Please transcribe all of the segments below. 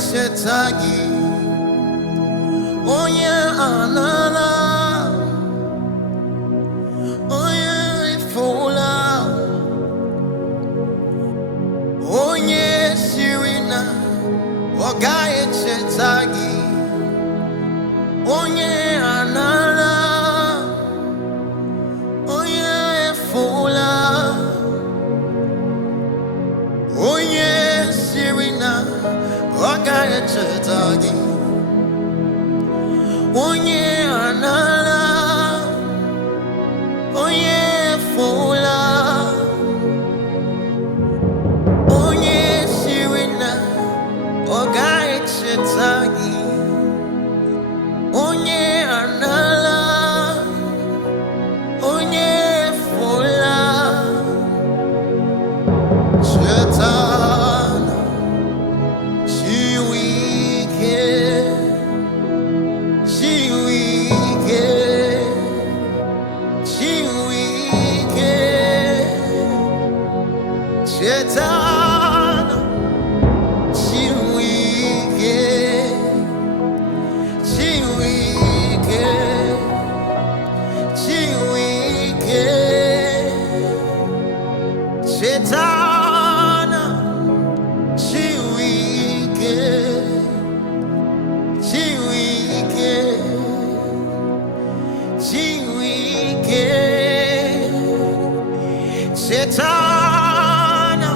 chetagi onye anala onye ifola onye sirina oga chetagi onye anala onye ifola onye sirina oga chetagi onye anala onye fola onye sirina oga chetagi onye anala onye fola chetana shiwike Chetana Chiwike Chetana Chiwike Chetana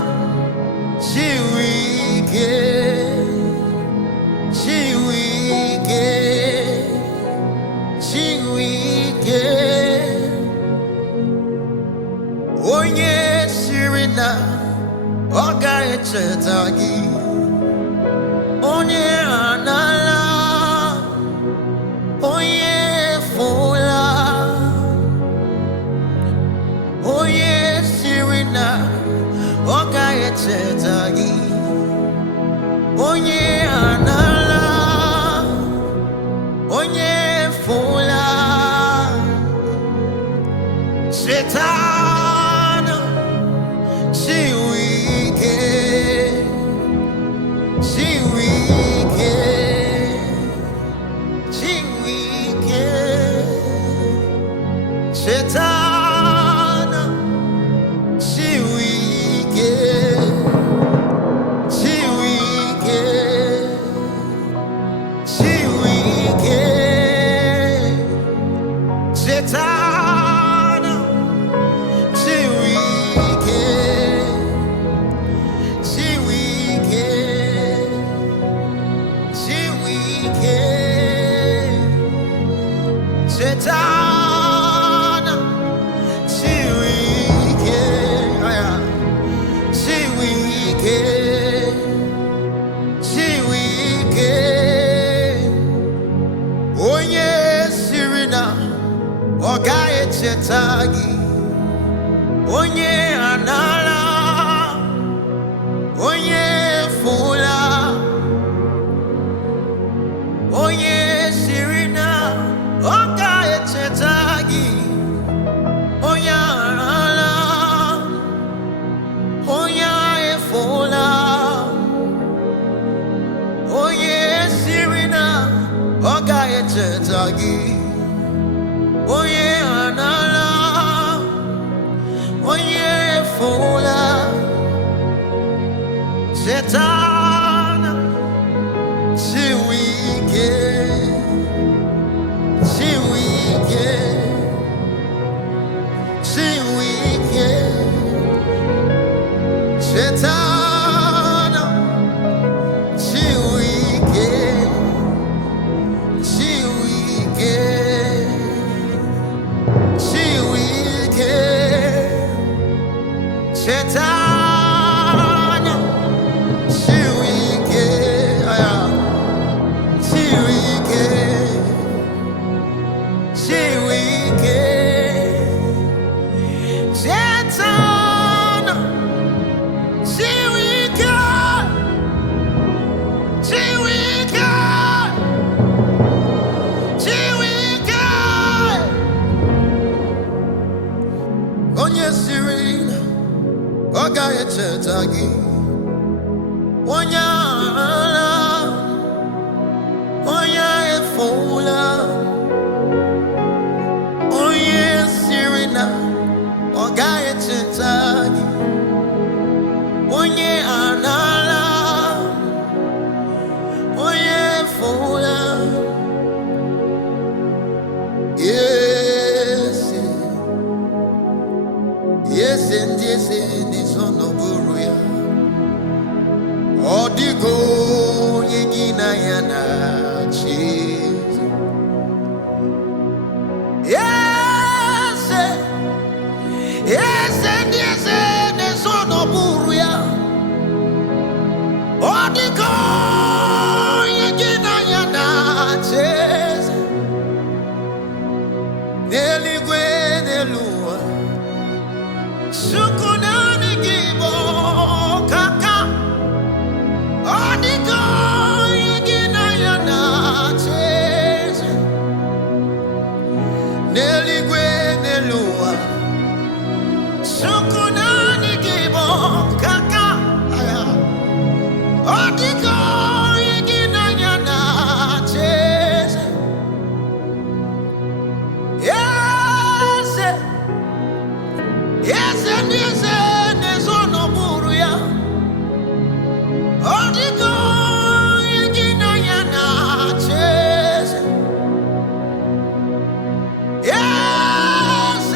Chiwike onye sirina oga chetagi onye anala onye fola onye sirina oga chetagi onye anala onye fola Chetana Chiwike Chetana Chiwike Chetana Chetana Chiwike onye sirina oga chetagi onye anala onye fola onye sirina oga chetagi onye anala onye fola onye sirina oga chetagi onye anala onye fola Chetana Chiwike Chetana Chiwike Chetana Chiwike Chetana onye sirina oga chetagi onye ala fola, oye sirina, ogaye chintani, oye anala, oye fola, yes, yes, and yes, and it's on the buruya. Odigo yigina yana cheese. Yes, yes, and yes, and it's on the buruya. Odigo yigina yana cheese. Neligwe nelua. Sukunani gibo kaka. Odigo yigina yana cheese. Neligwe nelua. Sukunani gibo kaka. Odigo yigina yana cheese. Yes, yes, and yes, and yes, on the buruya. Odigo yigina yana cheese. Yes,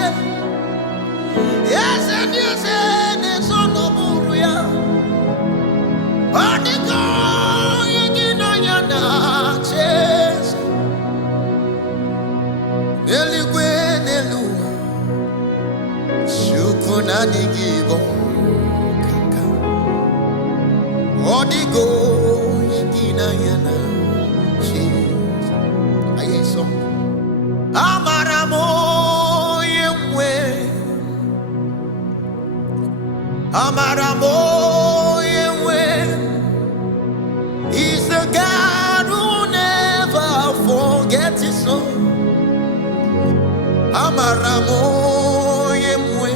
yes, and yes, and yes, on the buruya. Odigo yigina yana cheese. Neligwe nelua. Shukunani gibo kaka. Odigo yigina yana cheese. Aye song. Amaramo yemwe. Amaramo yemwe. He's the God who never forgets his own. Amaramo yemwe.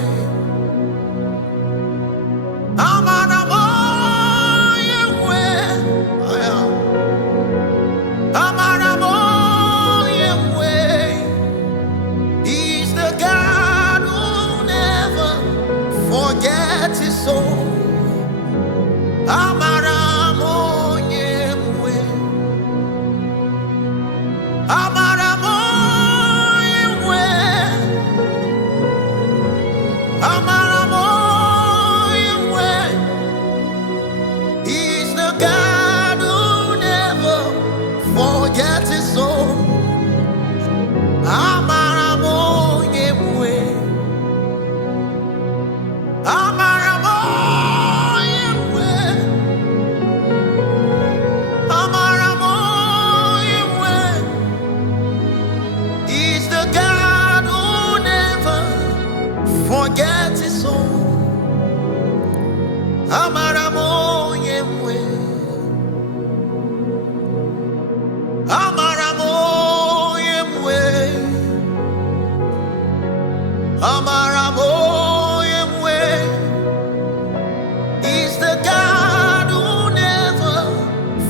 Amaramo yemwe. Aya. Amaramo yemwe. He's the God who never forgets his soul. Amaramo yemwe. Amaramo yemwe. Amaramo yemwe. He's the God who never forgets his soul. Amaramo yemwe. Amaramo yemwe. Amaramo yemwe. He's the God who never forgets his soul. Amaramo yemwe. Amaramo yemwe. Amaramo yemwe. He's the God who never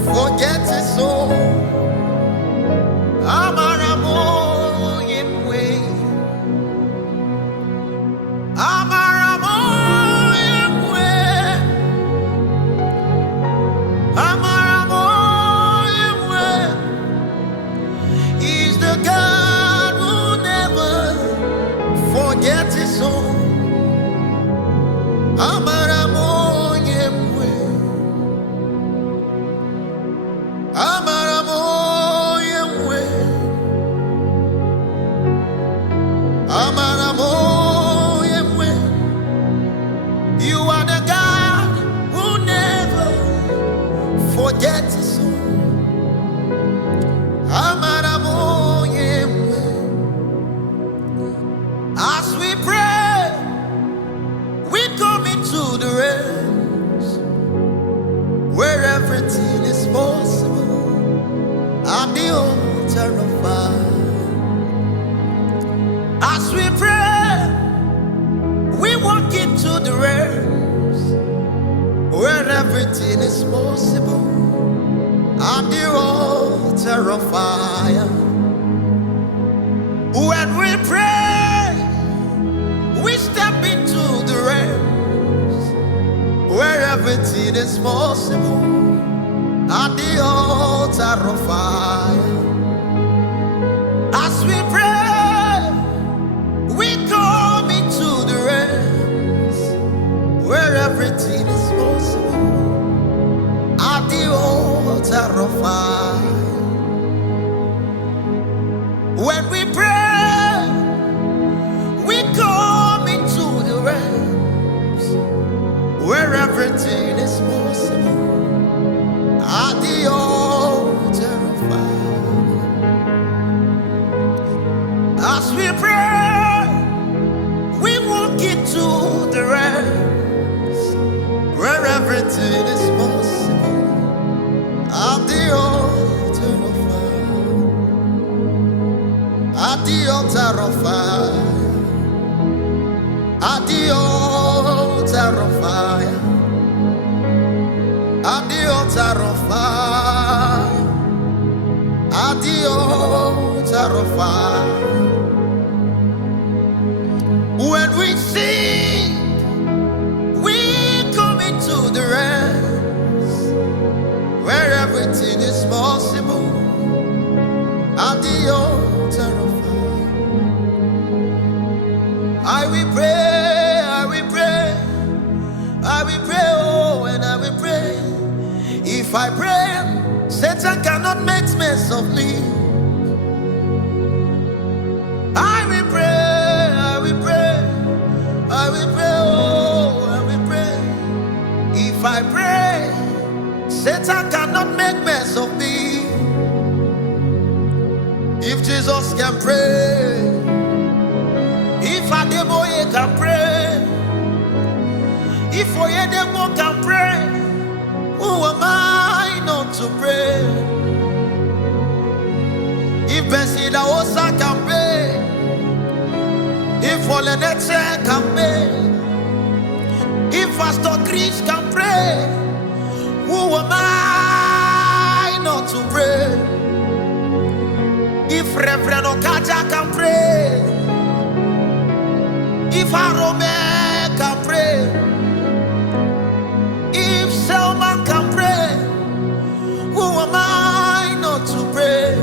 forgets his soul. Amaramo yemwe. Amaramo yemwe. Amaramo yemwe. He's the God who never forgets his soul. Amaramo yemwe. Amaramo yemwe. Amaramo yemwe. You are the God who never forgets his soul. Amaramo yemwe. As we pray, everything is possible at the altar of fire. As we pray, we come into the rest where everything is possible at the altar of fire. When we pray, we come into the rest where everything is possible at the altar of fire. As we pray, we walk into the rest where everything is possible at the altar of fire. At the altar of fire. At the altar of fire. At the altar of fire. At the altar of fire. When we sing, we come into the rest where everything is possible at the altar of fire. I will pray, I will pray, I will pray, oh, and I will pray. If I pray, Satan cannot make mess of me. I will pray, I will pray, I will pray, oh, I will pray. If I pray, Satan cannot make mess of me. If Jesus can pray, if Adeboye can pray, if Oyedemo can pray, who am I not to pray? If Besida Osa can pray, if Oleneche can pray, if Pastor Chris can pray, who am I not to pray? If Reverend Okaja can pray, if Arome can pray, if Selman can pray, who am I not to pray?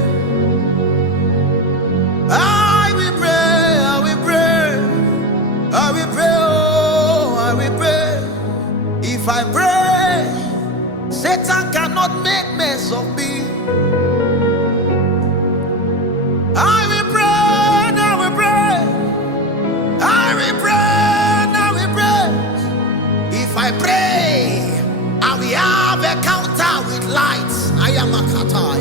I will pray, I will pray, I will pray, oh, I will pray. If I pray, Satan cannot make mess of me. I will pray, I will pray, I will pray, I will pray. If I pray, I will have a counter with lights. I am a katai.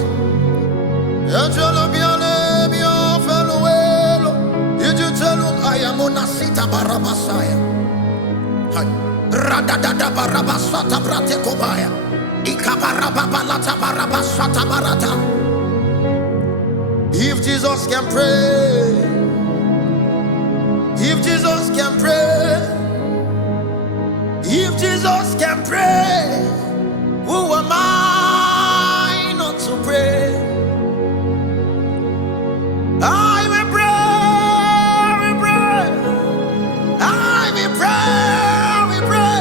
I am on a sita barabasaya. Radadada barabasata bratekobaya. Ikabarababa barabasata barata. If Jesus can pray, if Jesus can pray, if Jesus can pray, who am I not to pray? I will pray, I will pray, I will pray, I will pray.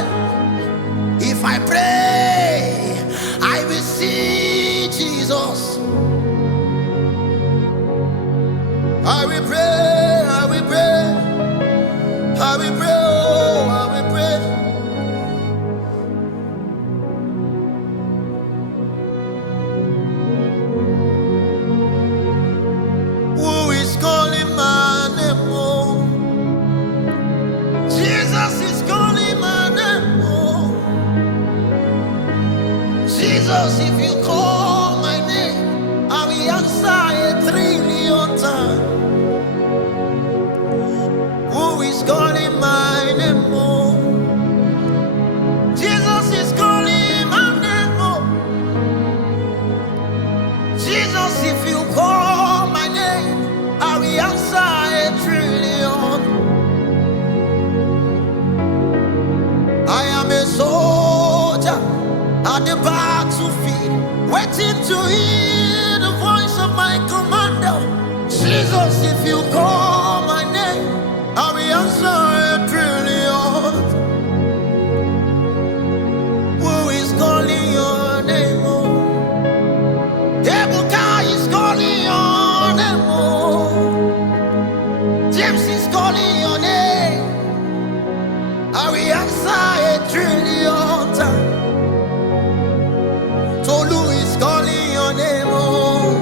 If I pray, I will see Jesus. I will pray, I will pray, I will pray, oh, I will pray. Who is calling my name? Oh, Jesus is calling my name. Oh, Jesus, if you call my name, I will answer 1,000,000,000 times. Who is calling my name? Oh, Jesus is calling my name. Oh, Jesus, if you call my name, I will answer 1,000,000,000. I am a soldier at the battlefield, waiting to hear the voice of my commander. Jesus, if you call my name, I will answer 1,000,000,000. Who is calling your name, I will answer 1,000,000,000 times. Tolu is calling your name, oh.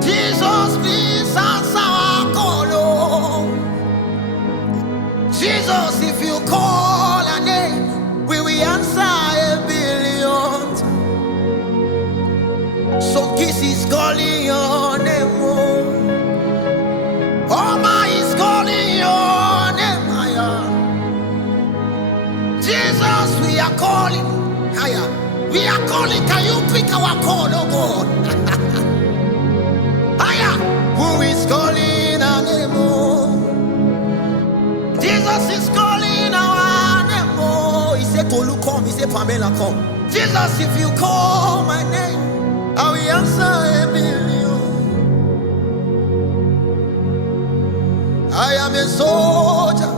Jesus, please answer our call, oh. Jesus, if you call a name, we will answer 1,000,000,000 times. Some kisses calling your name, oh. Oma is calling your name, higher. Jesus, we are calling, higher. We are calling. Can you pick our call, oh God? Higher. Who is calling our name, oh? Jesus is calling our name, oh. He said, Tolu come. He said, Pamela come. Jesus, if you call my name, I will answer 1,000,000,000. I am a soldier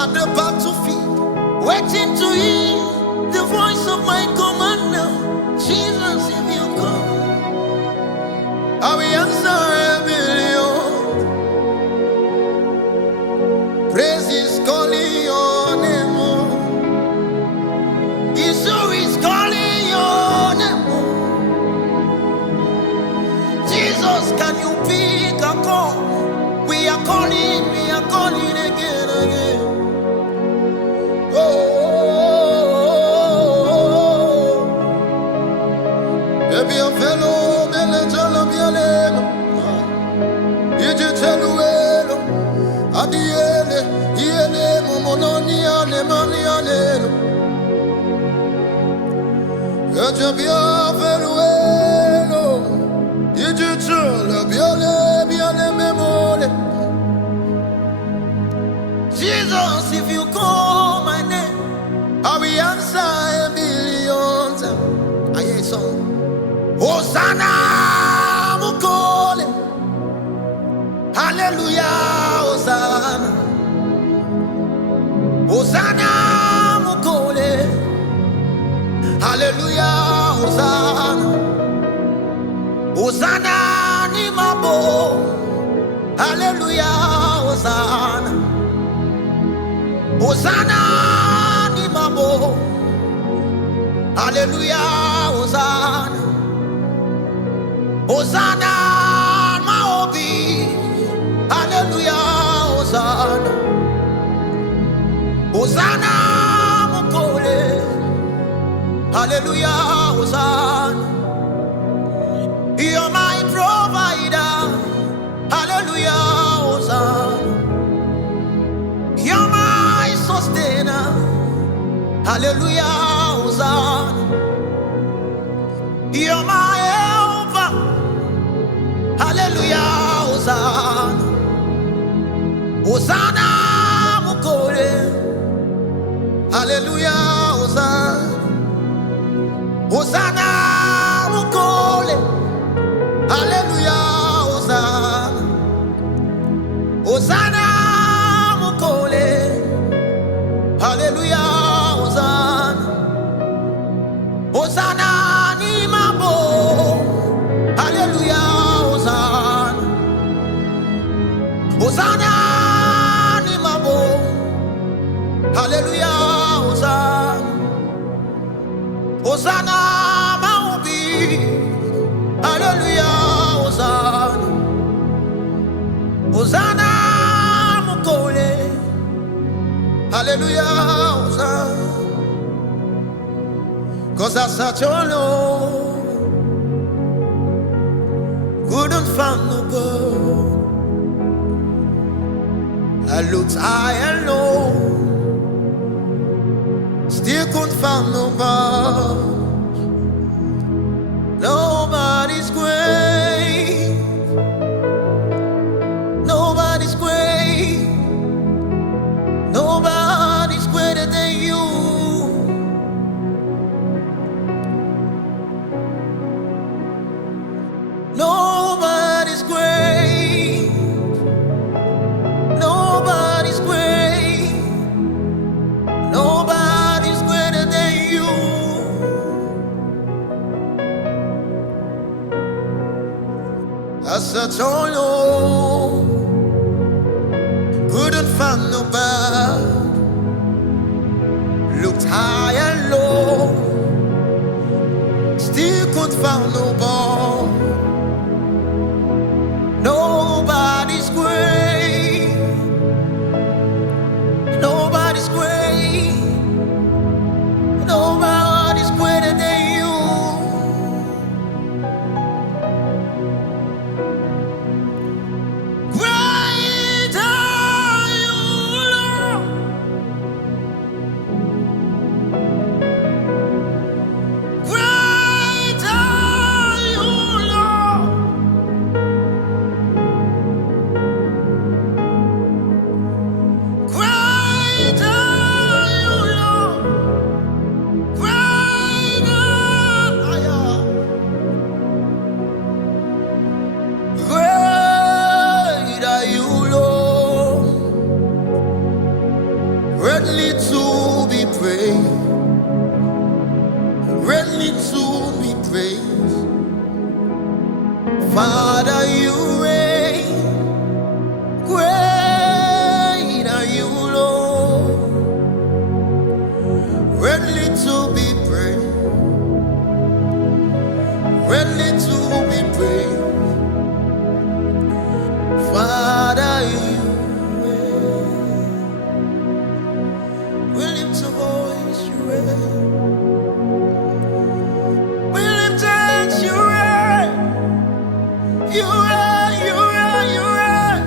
at the battlefield, waiting to hear the voice of my commander. Jesus, if you come, I will answer 1,000,000,000. Praise is calling your name, oh. Yeshua is calling your name, oh. Jesus, can you pick a call? We are calling again, again. Oh, baby, a fellow, Melancholy, Bialem. You just tell well, Adiele, Yele, Mononi, Alemani, Alelo. You just be a fellow, you just tell Bialem, Memole. Jesus, if you call my name, I will answer 1,000,000 times. I hear a song. Hosanna, Mukole. Hallelujah, Hosanna. Hosanna, Mukole. Hallelujah, Hosanna. Hosanna, Nimabo. Hallelujah, Hosanna. Hosanna, Nimabo. Hallelujah, Hosanna. Hosanna, Maobi. Hallelujah, Hosanna. Hosanna, Mukole. Hallelujah, Hosanna. You're my provider. Hallelujah, Hosanna. You're my sustainer. Hallelujah, Hosanna. You're my helper. Hallelujah, Hosanna. Hosanna, Mukole. Hallelujah, Hosanna. Hosanna, Mukole. Hallelujah, Hosanna. Hosanna, Mukole. Hallelujah, Hosanna. Hosanna, Nimabo. Hallelujah, Hosanna. Hosanna, Nimabo. Hallelujah, Hosanna. Hosanna, Maubi. Hallelujah, Hosanna. Hosanna, Mukole. Hallelujah, Hosanna. 'Cause I searched all over, couldn't find no God. I looked high and low, still couldn't find nobody. Nobody's great. Nobody's great. Nobody's greater than you. Nobody's great. Nobody's great. Nobody's greater than you. I searched all over, find nobody. Looked high and low, still couldn't find nobody. Nobody's great. Nobody's great. Nobody's greater than you. Great are you, Lord. Great are you, Lord. Great are you, Lord. Great are you. Great are you, Lord. Greatly to be praised. Greatly to be praised. Father, you reign. Great are you, Lord. Greatly to be praised. Greatly to be praised. Father, you reign. We lift a voice, you reign. We lift hands, you reign. You reign, you reign, you reign.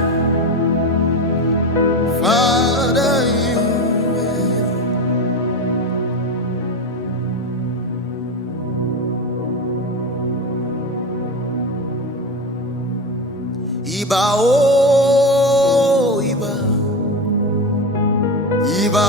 Father, you reign. Iba, oh, Iba. Iba,